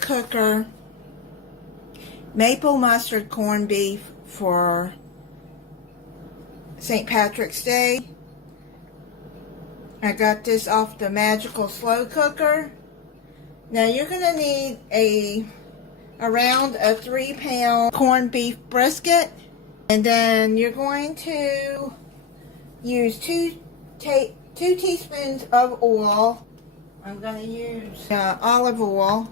cooker maple mustard corned beef for St. Patrick's Day. I got this off the magical slow cooker. Now you're going to need around a 3-pound corned beef brisket, and then you're going to use two teaspoons of oil. I'm going to use olive oil,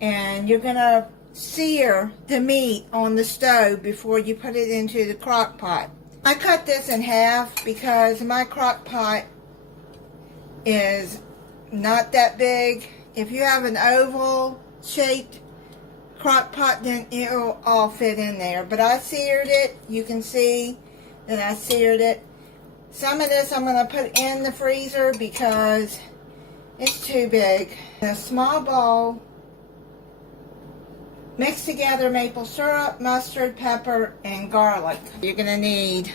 and you're going to sear the meat on the stove before you put it into the crock pot. I cut this in half because my crock pot is not that big. If you have an oval shaped crock pot, then it'll all fit in there. But I seared it. You can see that I seared it. Some of this I'm going to put in the freezer because it's too big. In a small bowl, mix together maple syrup, mustard, pepper, and garlic. You're going to need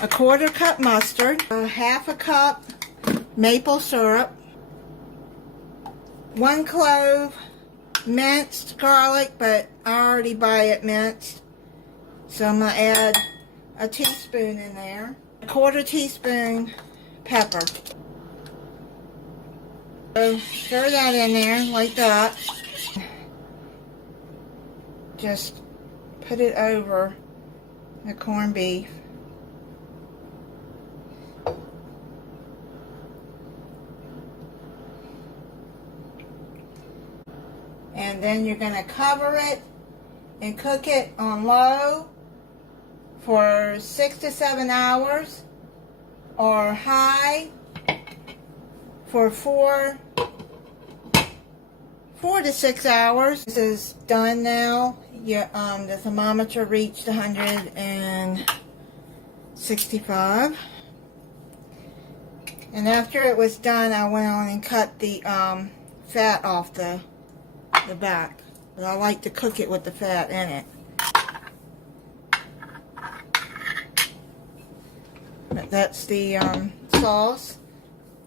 a 1/4 cup mustard, a 1/2 cup maple syrup, 1 clove minced garlic, but I already buy it minced, so I'm going to add a teaspoon in there, a 1/4 teaspoon pepper. So stir that in there like that. Just put it over the corned beef. And then you're going to cover it and cook it on low for 6 to 7 hours, or high for 4 to 6 hours. This is done now. The thermometer reached 165. And after it was done, I went on and cut the fat off the back. But I like to cook it with the fat in it. But that's the sauce.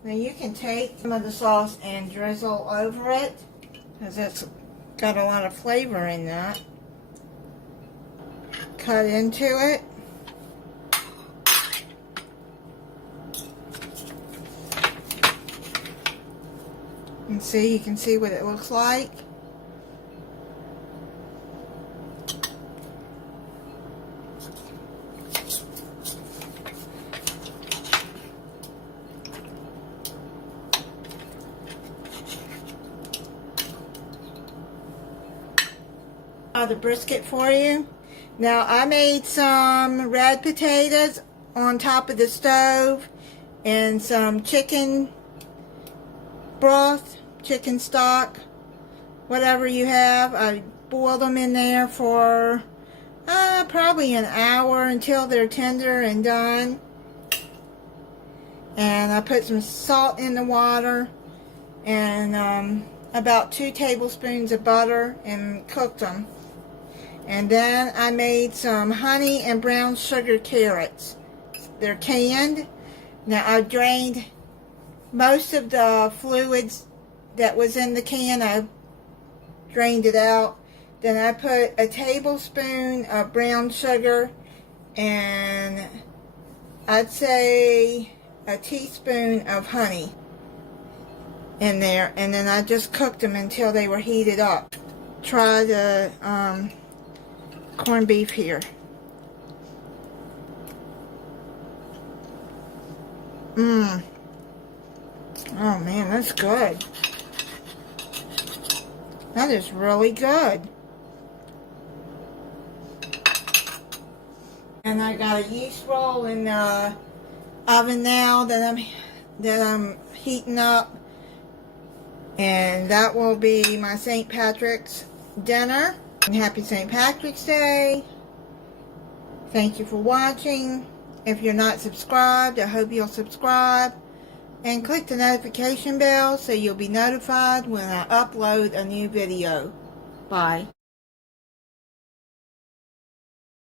Now you can take some of the sauce and drizzle over it, because it's got a lot of flavor in that. Cut into it. And see, you can see what it looks like. The brisket for you. Now I made some red potatoes on top of the stove and some chicken broth, chicken stock, whatever you have. I boiled them in there for probably an hour until they're tender and done. And I put some salt in the water and about 2 tablespoons of butter and cooked them. And then I made some honey and brown sugar carrots. They're canned. Now I drained most of the fluids that was in the can. I drained it out. Then I put a tablespoon of brown sugar and I'd say a teaspoon of honey in there. And then I just cooked them until they were heated up. Try the corned beef here. Oh man, that's good. That is really good. And I got a yeast roll in the oven now that I'm heating up. And that will be my St. Patrick's dinner. And happy St. Patrick's Day. Thank you for watching. If you're not subscribed, I hope you'll subscribe. And click the notification bell so you'll be notified when I upload a new video. Bye.